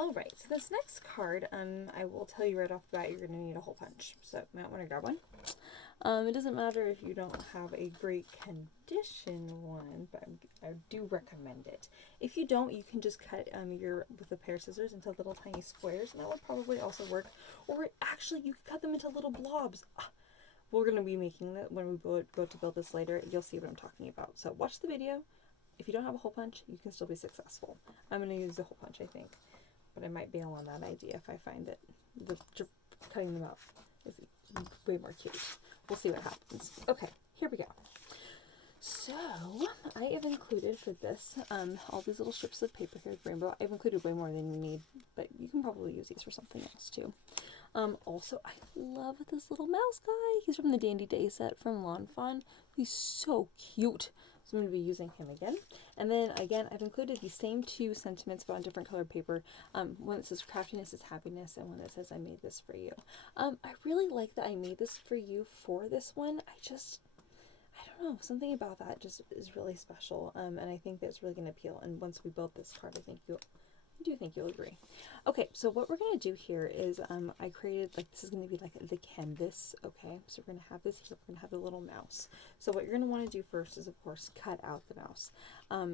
All right, so this next card, I will tell you right off the bat, you're going to need a hole punch. So you might want to grab one. It doesn't matter if you don't have a great condition one, but I do recommend it. If you don't, you can just cut with a pair of scissors into little tiny squares, and that would probably also work. Or actually, you could cut them into little blobs. We're going to be making that when we go to build this later. You'll see what I'm talking about. So watch the video. If you don't have a hole punch, you can still be successful. I'm going to use the hole punch, I think. But I might bail on that idea if I find it. Cutting them out is way more cute. We'll see what happens. Okay, here we go. So, I have included for this, all these little strips of paper here, rainbow. I've included way more than you need, but you can probably use these for something else too. Also, I love this little mouse guy. He's from the Dandy Day set from Lawn Fawn. He's so cute. So I'm going to be using him again. And then again, I've included the same two sentiments but on different colored paper. One that says craftiness is happiness and one that says I made this for you. I really like that I made this for you for this one. I don't know, something about that just is really special. And I think that's really going to appeal. And once we build this card, I do think you'll agree. Okay, so what we're going to do here is I created, this is going to be like the canvas, okay? So we're going to have this here, we're going to have the little mouse. So what you're going to want to do first is, of course, cut out the mouse.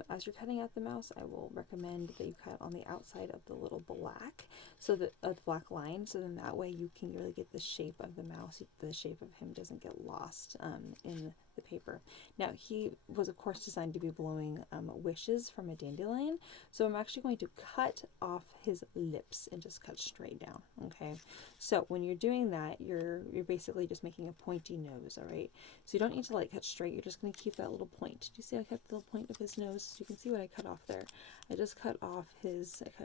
As you're cutting out the mouse, I will recommend that you cut on the outside of the little black, so that the black line, so then that way you can really get the shape of the mouse. The shape of him doesn't get lost in the paper. Now, he was, of course, designed to be blowing wishes from a dandelion, so I'm actually going to cut off his lips and just cut straight down, okay? So when you're doing that, you're basically just making a pointy nose, all right? So you don't need to cut straight, you're just going to keep that little point. Do you see I kept the little point of his nose? So you can see what I cut off there. I cut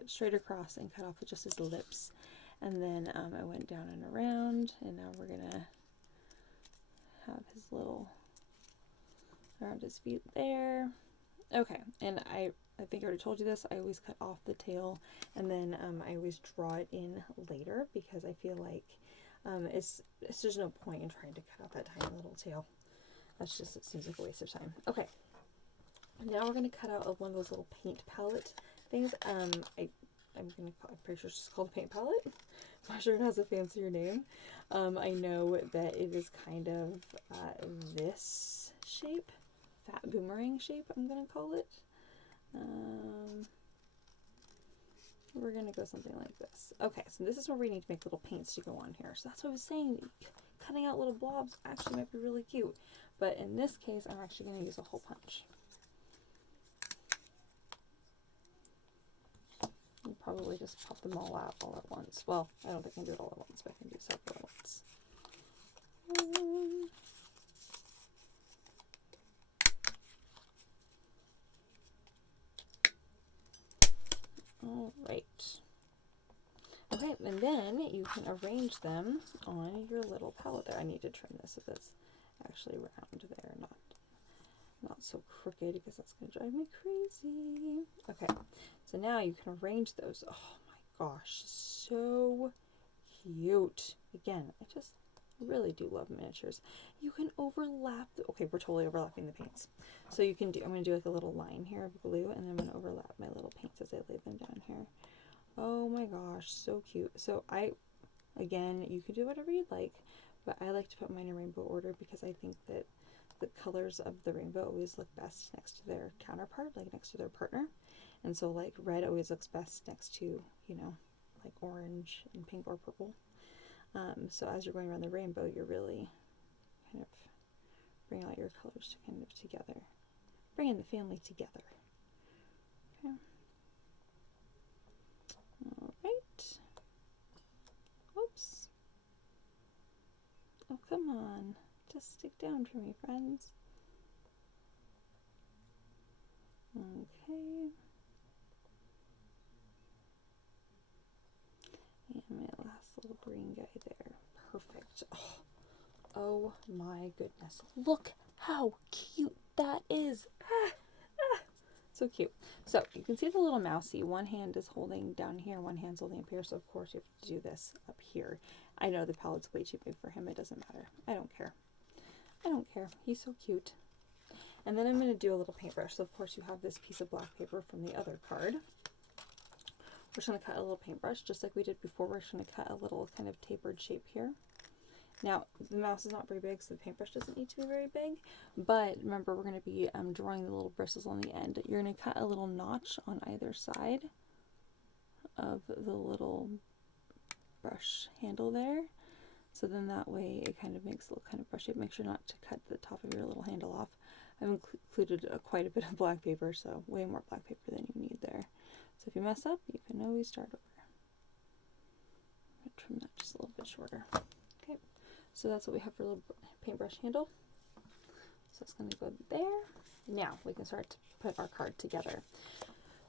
straight across and cut off just his lips. And then I went down and around, and now we're going to have his little, around his feet there. Okay, and I think I already told you this, I always cut off the tail, and then I always draw it in later, because I feel like it's there's no point in trying to cut out that tiny little tail. It seems like a waste of time. Okay, now we're going to cut out one of those little paint palette things. I'm pretty sure it's just called a paint palette. I'm not sure it has a fancier name. I know that it is kind of this shape, fat boomerang shape, I'm going to call it. We're going to go something like this. Okay, so this is where we need to make little paints to go on here. So that's what I was saying. Cutting out little blobs actually might be really cute. But in this case, I'm actually going to use a hole punch. I'll probably just pop them all out all at once. Well, I don't think I can do it all at once, but I can do several at once. All right. Okay, and then you can arrange them on your little palette there. I need to trim this so that's actually round there, not so crooked, because that's going to drive me crazy. Okay, so now you can arrange those. Oh my gosh, so cute. Again, I just really do love miniatures. You can overlap okay, we're totally overlapping the paints. So you can do, I'm going to do like a little line here of glue, and then I'm going to overlap my little paints as I lay them down here. Oh my gosh, so cute. So again, you can do whatever you'd like, but I like to put mine in rainbow order because I think that the colors of the rainbow always look best next to their counterpart, like next to their partner. And so like red always looks best next to, like orange and pink or purple. So as you're going around the rainbow, you're really kind of bringing all your colors to kind of together, bringing the family together. Okay. All right. Oops. Oh, come on. Just stick down for me, friends. Okay. And my last little green guy there. Perfect. Oh my goodness. Look how cute that is. So cute. So you can see the little mousey. One hand is holding down here, one hand's holding up here. So of course you have to do this up here. I know the palette's way too big for him. It doesn't matter. I don't care. I don't care. He's so cute. And then I'm going to do a little paintbrush. So of course you have this piece of black paper from the other card. just going to cut a little paintbrush, just like we did before. We're just going to cut a little kind of tapered shape here. Now, the mouse is not very big, so the paintbrush doesn't need to be very big, but remember, we're going to be drawing the little bristles on the end. You're going to cut a little notch on either side of the little brush handle there, so then that way it kind of makes a little kind of brush shape. Make sure not to cut the top of your little handle off. I've included quite a bit of black paper, so way more black paper than you need there. So if you mess up, you can always start over. I'm going to trim that just a little bit shorter. Okay, so that's what we have for a little paintbrush handle. So it's going to go there. Now we can start to put our card together.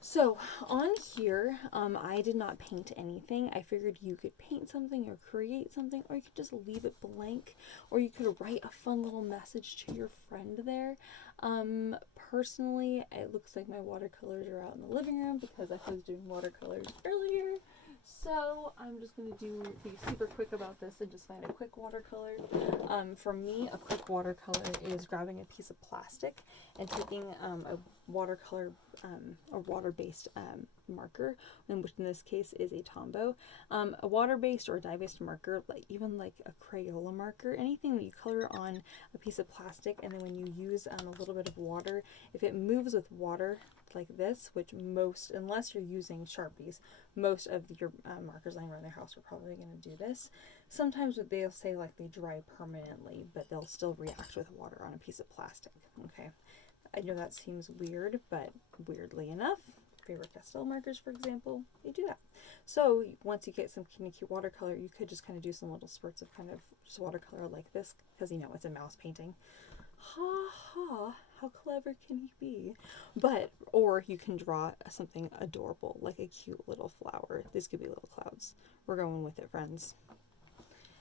So on here, I did not paint anything. I figured you could paint something or create something, or you could just leave it blank, or you could write a fun little message to your friend there. Personally, it looks like my watercolors are out in the living room because I was doing watercolors earlier. So I'm just going to be super quick about this and just find a quick watercolor. For me, a quick watercolor is grabbing a piece of plastic and taking a watercolor, a water-based marker, which in this case is a Tombow. A water-based or a dye-based marker, even like a Crayola marker, anything that you color on a piece of plastic, and then when you use a little bit of water, if it moves with water like this, which most, unless you're using Sharpies, most of your markers laying around their house are probably going to do this. Sometimes they'll say like they dry permanently, but they'll still react with water on a piece of plastic. Okay, I know that seems weird, but weirdly enough, Faber-Castell markers, for example, they do that. So once you get some kind of cute watercolor, you could just kind of do some little spurts of kind of just watercolor like this, because you know it's a mouse painting. Ha ha, how clever can he be? But, or you can draw something adorable, like a cute little flower. These could be little clouds. We're going with it, friends.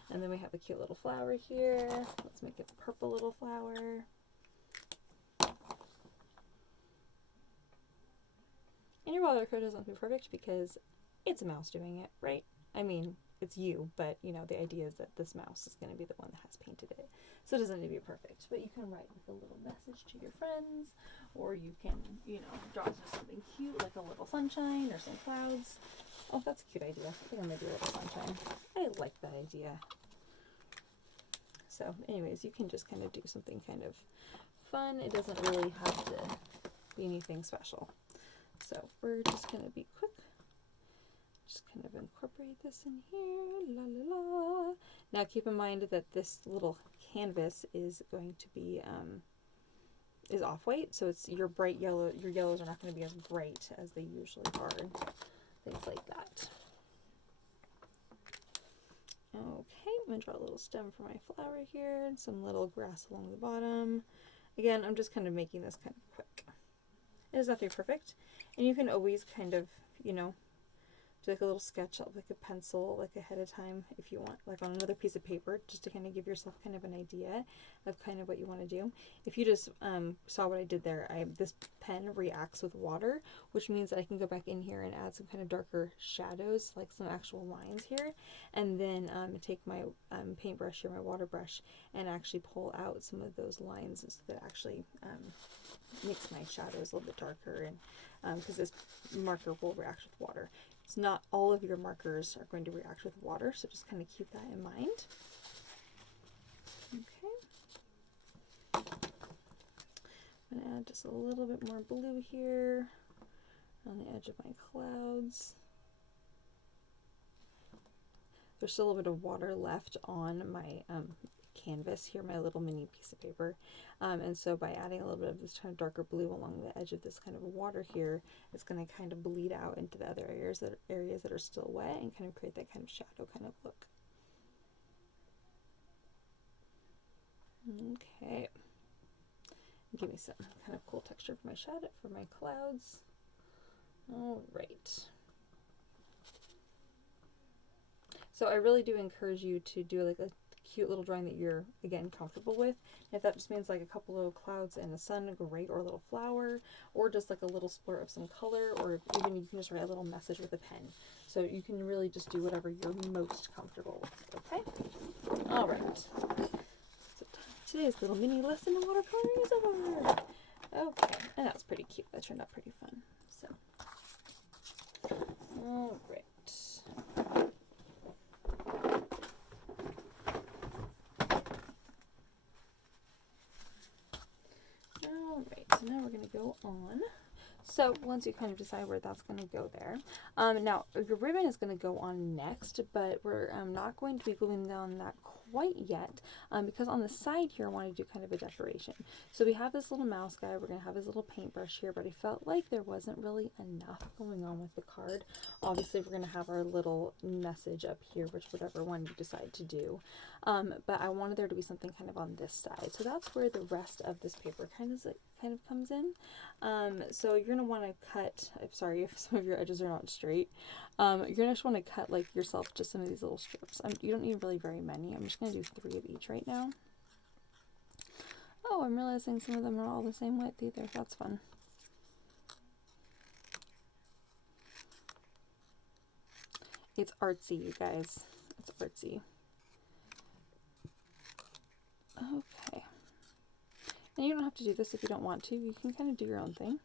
And then we have a cute little flower here. Let's make it a purple little flower. And your watercolor doesn't have to be perfect because it's a mouse doing it, right? I mean, it's you, but you know, the idea is that this mouse is going to be the one that has painted it. So it doesn't need to be perfect, but you can write like a little message to your friends, or you can, you know, draw just something cute like a little sunshine or some clouds. Oh, that's a cute idea. I think I'm going to do a little sunshine. I like that idea. So anyways, you can just kind of do something kind of fun. It doesn't really have to be anything special. So we're just going to be quick. Just kind of incorporate this in here. La la la. Now keep in mind that this little canvas is going to be is off-white, so it's your bright yellow. Your yellows are not going to be as bright as they usually are. Things like that. Okay, I'm going to draw a little stem for my flower here and some little grass along the bottom. Again, I'm just kind of making this kind of quick. It doesn't have to be perfect, and you can always kind of, you know, do like a little sketch up like a pencil like ahead of time if you want, like on another piece of paper, just to kind of give yourself kind of an idea of kind of what you want to do. If you just saw what I did there, this pen reacts with water, which means that I can go back in here and add some kind of darker shadows, like some actual lines here, and then take my paintbrush here, my water brush, and actually pull out some of those lines so that actually makes my shadows a little bit darker, and because this marker will react with water. It's not all of your markers are going to react with water, so just kind of keep that in mind. Okay. I'm going to add just a little bit more blue here on the edge of my clouds. There's still a little bit of water left on my canvas here, my little mini piece of paper, and so by adding a little bit of this kind of darker blue along the edge of this kind of water here, it's going to kind of bleed out into the other areas that are still wet and kind of create that kind of shadow kind of look. Okay, give me some kind of cool texture for my shadow, for my clouds. All right. So I really do encourage you to do like a cute little drawing that you're, again, comfortable with. And if that just means like a couple little clouds and the sun, great, or a little flower, or just like a little splurt of some color, or even you can just write a little message with a pen. So you can really just do whatever you're most comfortable with, okay? All right. So today's little mini lesson in watercoloring is over. Okay, and that's pretty cute. That turned out pretty fun. So All right. All right, so now we're going to go on. So once you kind of decide where that's going to go there, now your ribbon is going to go on next, but we're not going to be gluing down that quite yet, because on the side here I want to do kind of a decoration. So we have this little mouse guy, we're going to have his little paintbrush here, but I felt like there wasn't really enough going on with the card. Obviously we're going to have our little message up here, which whatever one you decide to do, but I wanted there to be something kind of on this side. So that's where the rest of this paper kind of comes in. So you're going to want to cut, I'm sorry if some of your edges are not straight, you're going to just want to cut like yourself just some of these little strips. You don't need really very many. I'm just going to do 3 of each right now. Oh, I'm realizing some of them are all the same width either. That's fun. It's artsy, you guys. It's artsy. Okay. And you don't have to do this if you don't want to. You can kind of do your own thing.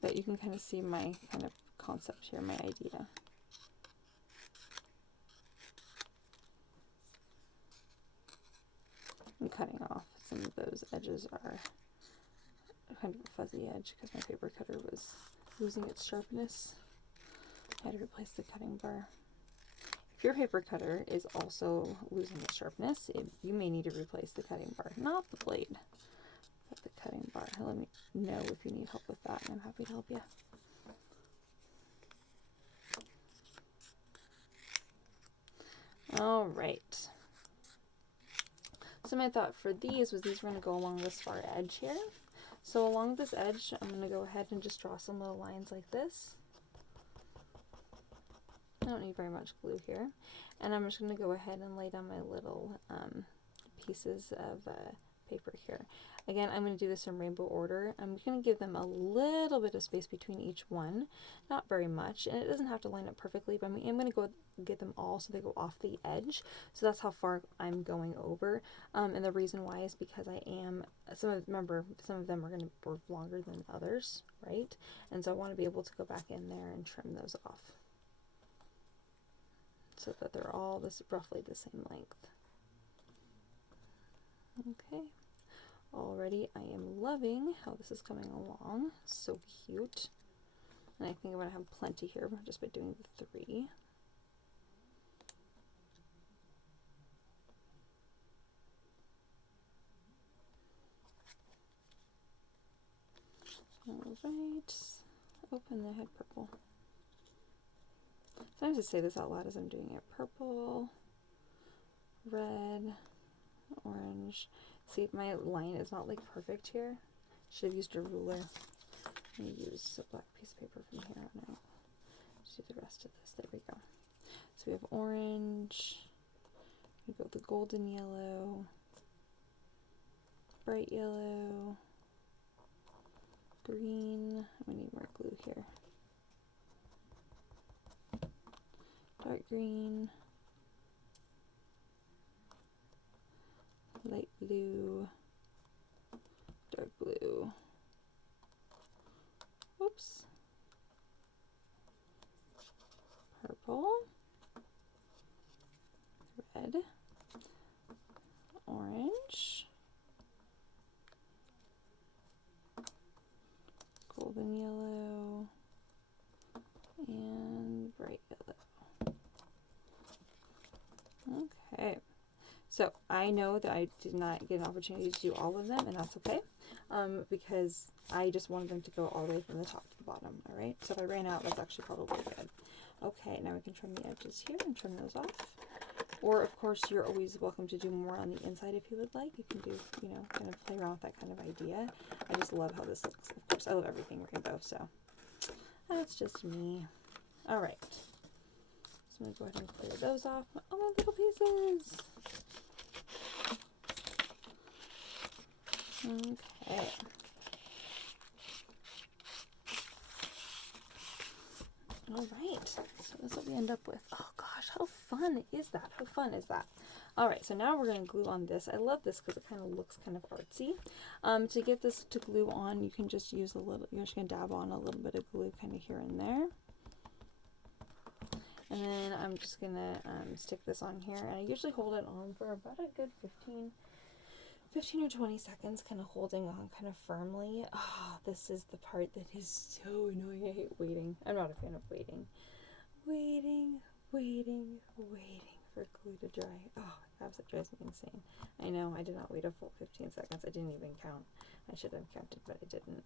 But you can kind of see my kind of concept here, my idea. I'm cutting off some of those edges are kind of a fuzzy edge because my paper cutter was losing its sharpness. I had to replace the cutting bar. If your paper cutter is also losing its sharpness, you may need to replace the cutting bar, not the blade, but the cutting bar. Let me know if you need help with that, and I'm happy to help you. All right. So my thought for these was these were going to go along this far edge here. So along this edge, I'm going to go ahead and just draw some little lines like this. I don't need very much glue here. And I'm just going to go ahead and lay down my little pieces of paper here. Again, I'm going to do this in rainbow order. I'm going to give them a little bit of space between each one, not very much, and it doesn't have to line up perfectly, but I'm going to go get them all so they go off the edge. So that's how far I'm going over, and the reason why is because I am, remember, some of them are going to work longer than others, right? And so I want to be able to go back in there and trim those off so that they're all roughly the same length. Okay. Already I am loving how this is coming along. So cute. And I think I'm going to have plenty here just by doing the 3. Alright. Open the head purple. Sometimes I say this out loud as I'm doing it. Purple, red, orange. See, my line is not like perfect here. Should have used a ruler. I'm going to use a black piece of paper from here on out. Just do the rest of this. There we go. So we have orange. We go the golden yellow, bright yellow, green. We need more glue here. Dark green, light blue, dark blue, oops, purple, red, orange, golden yellow, and bright yellow. Okay, so I know that I did not get an opportunity to do all of them, and that's okay, because I just wanted them to go all the way from the top to the bottom, alright? So if I ran out, that's actually probably good. Okay, now we can trim the edges here and trim those off. Or, of course, you're always welcome to do more on the inside if you would like. You can do, you know, kind of play around with that kind of idea. I just love how this looks. Of course, I love everything rainbow, so that's just me. Alright. So I'm going to go ahead and clear those off. Oh, my little pieces! Okay. Alright, so this is what we end up with. Oh gosh, how fun is that? How fun is that? Alright, so now we're going to glue on this. I love this because it kind of looks kind of artsy. To get this to glue on, you can just use a little, you're just going to dab on a little bit of glue kind of here and there. And then I'm just gonna stick this on here, and I usually hold it on for about a good 15 or 20 seconds, kind of holding on kind of firmly. Oh, this is the part that is so annoying. I hate waiting. I'm not a fan of waiting. Waiting for glue to dry. Oh, that drives me insane. I know, I did not wait a full 15 seconds. I didn't even count. I should have counted, but I didn't.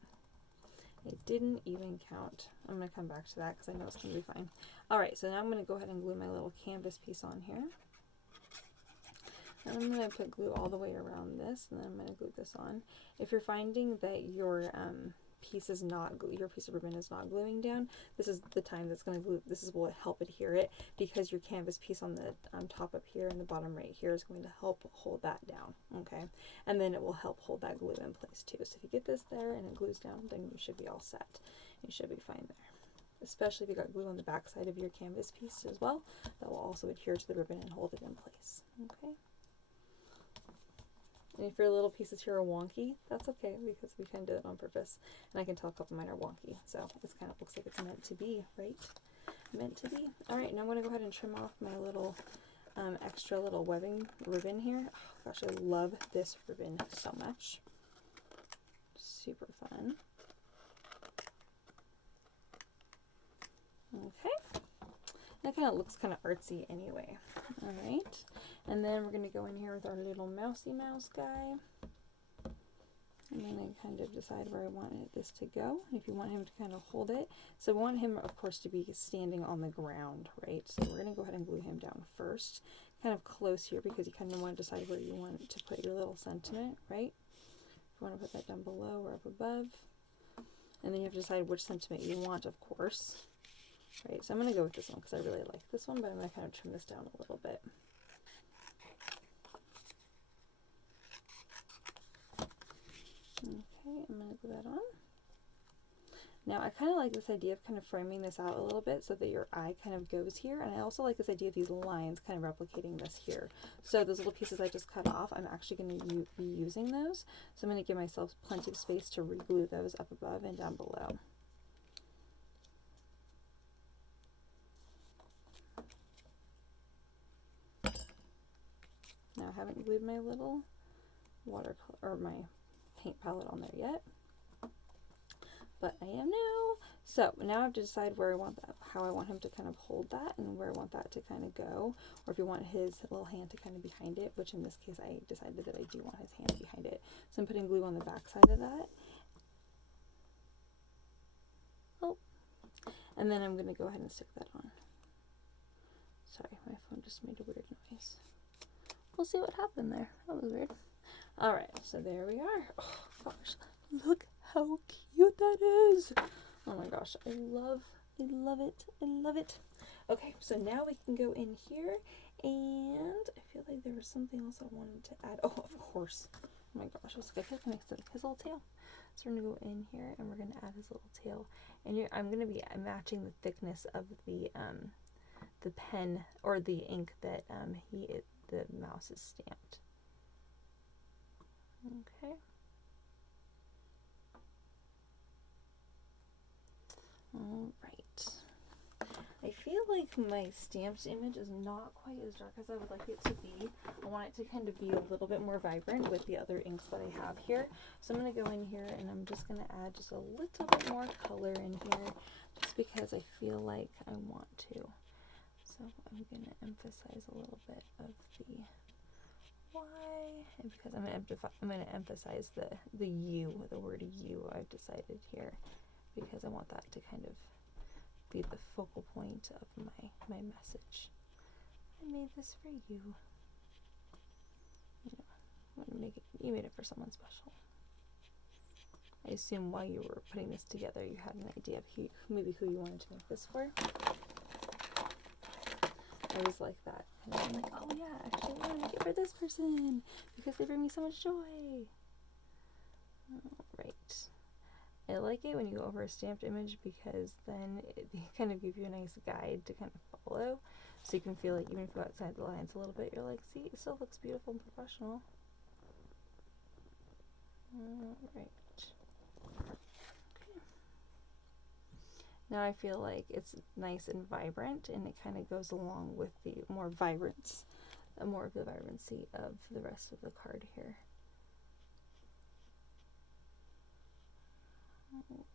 It didn't even count. I'm going to come back to that because I know it's going to be fine. Alright, so now I'm going to go ahead and glue my little canvas piece on here. And I'm going to put glue all the way around this, and then I'm going to glue this on. If you're finding that your piece is not your piece of ribbon is not gluing down, this is the time that's going to glue. This is will help adhere it, because your canvas piece on the top up here and the bottom right here is going to help hold that down. Okay, and then it will help hold that glue in place too. So if you get this there and it glues down, then you should be all set. You should be fine there. Especially if you got glue on the back side of your canvas piece as well, that will also adhere to the ribbon and hold it in place. Okay. And if your little pieces here are wonky, that's okay, because we kind of did it on purpose. And I can tell a couple of mine are wonky. So this kind of looks like it's meant to be, right? Meant to be. Alright, now I'm going to go ahead and trim off my little extra little webbing ribbon here. Oh gosh, I love this ribbon so much. Super fun. Okay. That kind of looks kind of artsy anyway. Alright. And then we're going to go in here with our little mousy mouse guy. I'm going to kind of decide where I want this to go. If you want him to kind of hold it. So we want him, of course, to be standing on the ground, right? So we're going to go ahead and glue him down first. Kind of close here, because you kind of want to decide where you want to put your little sentiment, right? If you want to put that down below or up above. And then you have to decide which sentiment you want, of course. Right, so I'm going to go with this one because I really like this one, but I'm going to kind of trim this down a little bit. Okay, I'm going to glue that on. Now I kind of like this idea of kind of framing this out a little bit so that your eye kind of goes here, and I also like this idea of these lines kind of replicating this here. So those little pieces I just cut off, I'm actually going to be using those, so I'm going to give myself plenty of space to re-glue those up above and down below. Now I haven't glued my little watercolor or my paint palette on there yet, but I am now. So now I have to decide where I want that, how I want him to kind of hold that, and where I want that to kind of go, or if you want his little hand to kind of behind it, which in this case I decided that I do want his hand behind it. So I'm putting glue on the back side of that. Oh, and then I'm going to go ahead and stick that on. Sorry, my phone just made a weird noise. We'll see what happened there. That was weird. Alright, so there we are. Oh gosh, look how cute that is. Oh my gosh, I love it. I love it. Okay, so now we can go in here, and I feel like there was something else I wanted to add. Oh, of course. Oh my gosh, I was like, I feel like I mixed his little tail. So we're going to go in here, and we're going to add his little tail. And I'm going to be matching the thickness of the pen or the ink that the mouse is stamped. Okay. Alright. I feel like my stamped image is not quite as dark as I would like it to be. I want it to kind of be a little bit more vibrant with the other inks that I have here. So I'm going to go in here and I'm just going to add just a little bit more color in here, just because I feel like I want to. So I'm going to emphasize a little bit of the Y, and because I'm going to emphasize the U, the word U I've decided here, because I want that to kind of be the focal point of my message. I made this for you. You made it for someone special. I assume while you were putting this together, you had an idea of maybe who you wanted to make this for. I always like that. And I'm like, oh yeah, actually I want to make it for this person because they bring me so much joy. Alright. I like it when you go over a stamped image because then they kind of give you a nice guide to kind of follow. So you can feel like even if you go outside the lines a little bit, you're like, see, it still looks beautiful and professional. Alright. Okay. Now I feel like it's nice and vibrant, and it kind of goes along with the more vibrance, more of the vibrancy of the rest of the card here. Alright.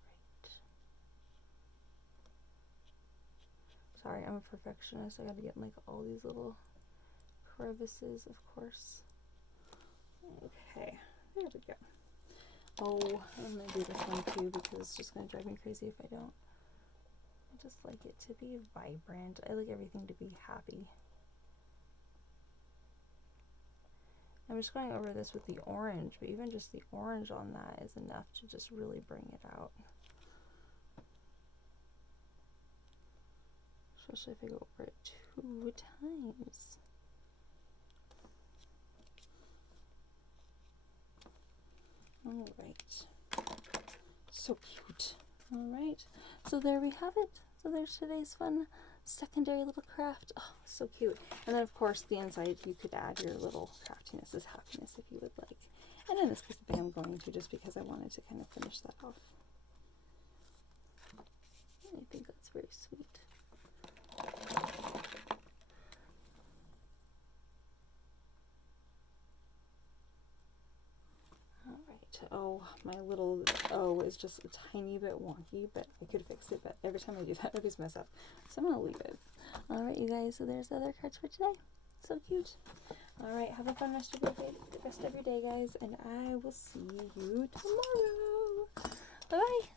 Sorry, I'm a perfectionist. I gotta get in like all these little crevices, of course. Okay, there we go. Oh, I'm gonna do this one too because it's just gonna drive me crazy if I don't. I just like it to be vibrant. I like everything to be happy. I'm just going over this with the orange, but even just the orange on that is enough to just really bring it out. Especially if I go over it 2 times. Alright. So cute. Alright. So there we have it. So there's today's fun secondary little craft. Oh, so cute. And then of course the inside you could add your little craftiness as happiness if you would like. And in this case I think I'm going to, just because I wanted to kind of finish that off. I think that's very sweet. Oh, my little O is just a tiny bit wonky, but I could fix it, but every time I do that, I always mess up. So I'm going to leave it. Alright, you guys, so there's the other cards for today. So cute. Alright, have a fun rest of your day, guys, and I will see you tomorrow. Bye-bye.